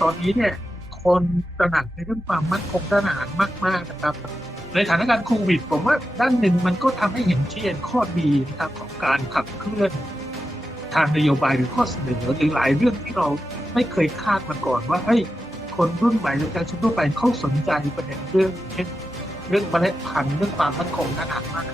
ตอนนี้เนี่ยคนตระหนักในเรื่องความมั่นคงทหารมาก ๆนะครับ ในสถานการณ์โควิด ผมว่าด้านหนึ่งมันก็ทำให้เห็นที่นข้อดีนะครับของการขับเคลื่อน ทางนโยบายหรือข้อเสนอหรือหลายเรื่องที่เราไม่เคยคาดมาก่อนว่าเฮ้ยคนรุ่นใหม่หรือประชาชนทั่วไปเขาสนใจประเด็นเรื่องเช่นเรื่องเมล็ดพันธุ์เรื่องความมั่นคงทหารมาก